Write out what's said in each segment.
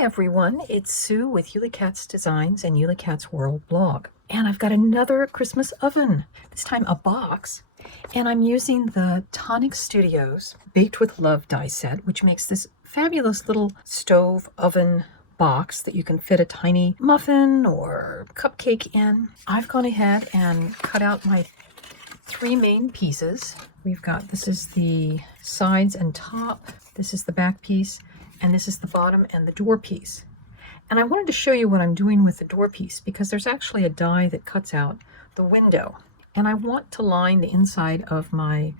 everyone, it's Sue with Ully Cat's Designs and Ully Cat's World blog. And I've got another Christmas oven, this time a box. And I'm using the Tonic Studios Baked with Love die set, which makes this fabulous little stove oven box that you can fit a tiny muffin or cupcake in. I've gone ahead and cut out my three main pieces. We've got, this is the sides and top, this is the back piece, and this is the bottom and the door piece. And I wanted to show you what I'm doing with the door piece because there's actually a die that cuts out the window. And I want to line the inside of my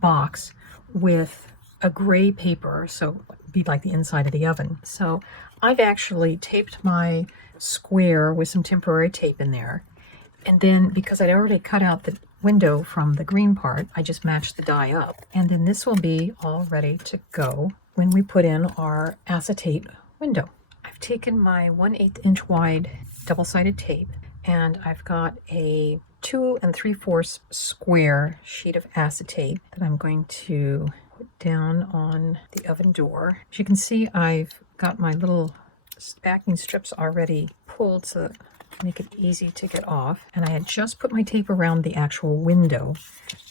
box with a gray paper, so it'd be like the inside of the oven. So I've actually taped my square with some temporary tape in there. And then because I'd already cut out the window from the green part, I just matched the die up. And then this will be all ready to go when we put in our acetate window. I've taken my 1/8 inch wide double-sided tape and I've got a 2 3/4 square sheet of acetate that I'm going to put down on the oven door. As you can see, I've got my little backing strips already pulled so that make it easy to get off. And I had just put my tape around the actual window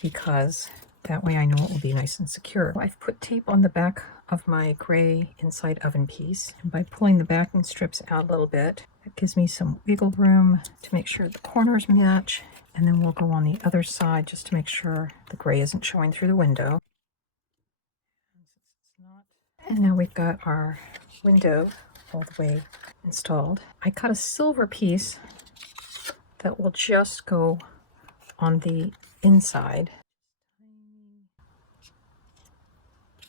because that way I know it will be nice and secure. I've put tape on the back of my gray inside oven piece. And by pulling the backing strips out a little bit, it gives me some wiggle room to make sure the corners match. And then we'll go on the other side just to make sure the gray isn't showing through the window. And now we've got our window all the way installed. I cut a silver piece that will just go on the inside.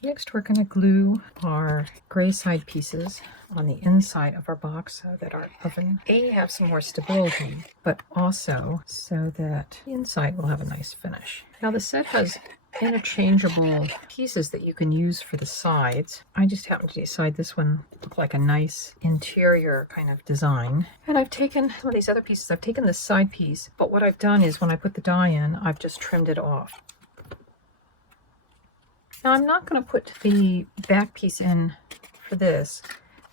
Next, we're going to glue our gray side pieces on the inside of our box so that our oven have some more stability, but also so that the inside will have a nice finish. Now the set has interchangeable pieces that you can use for the sides. I just happened to decide this one looked like a nice interior kind of design. And I've taken some of these other pieces, I've taken this side piece, but what I've done is when I put the die in, I've just trimmed it off. Now I'm not going to put the back piece in for this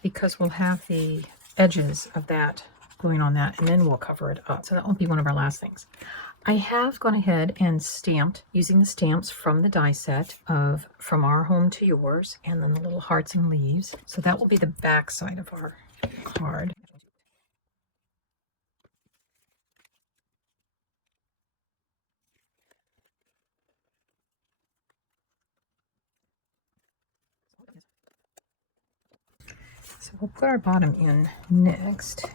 because we'll have the edges of that gluing on that and then we'll cover it up. So that won't be one of our last things. I have gone ahead and stamped using the stamps from the die set of From Our Home to Yours and then the little hearts and leaves. So that will be the back side of our card. So we'll put our bottom in next.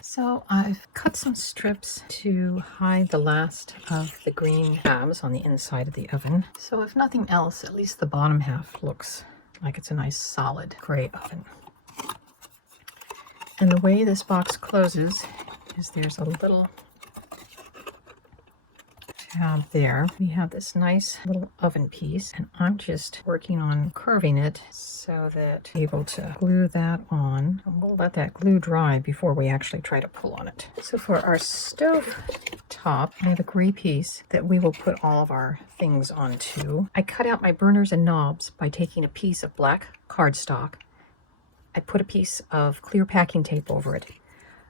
So I've cut some strips to hide the last of the green tabs on the inside of the oven. So if nothing else, at least the bottom half looks like it's a nice solid gray oven. And the way this box closes is there's a little tab there. We have this nice little oven piece and I'm just working on curving it so that I'm able to glue that on. And we'll let that glue dry before we actually try to pull on it. So for our stove top, I have a gray piece that we will put all of our things onto. I cut out my burners and knobs by taking a piece of black cardstock. I put a piece of clear packing tape over it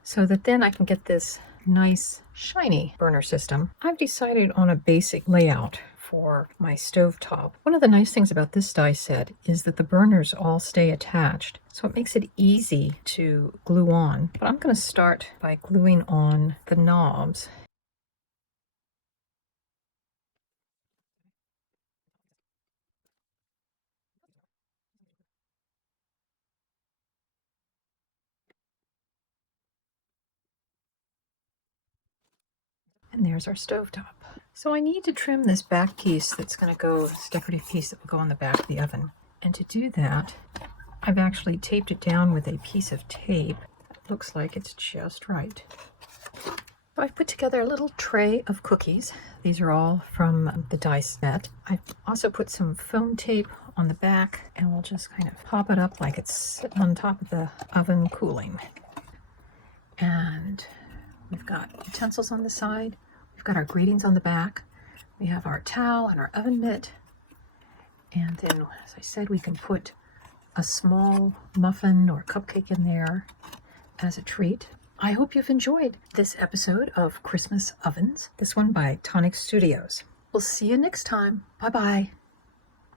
so that then I can get this nice shiny burner system. I've decided on a basic layout for my stove top. One of the nice things about this die set is that the burners all stay attached, so it makes it easy to glue on. But I'm going to start by gluing on the knobs. And there's our stovetop. So I need to trim this back piece that's going to go, this decorative piece that will go on the back of the oven. And to do that, I've actually taped it down with a piece of tape. It looks like it's just right. So I've put together a little tray of cookies. These are all from the dice set. I've also put some foam tape on the back, and we'll just kind of pop it up like it's sitting on top of the oven cooling. And we've got utensils on the side. We've got our greetings on the back. We have our towel and our oven mitt. And then, as I said, we can put a small muffin or cupcake in there as a treat. I hope you've enjoyed this episode of Christmas Ovens, this one by Tonic Studios. We'll see you next time. Bye-bye.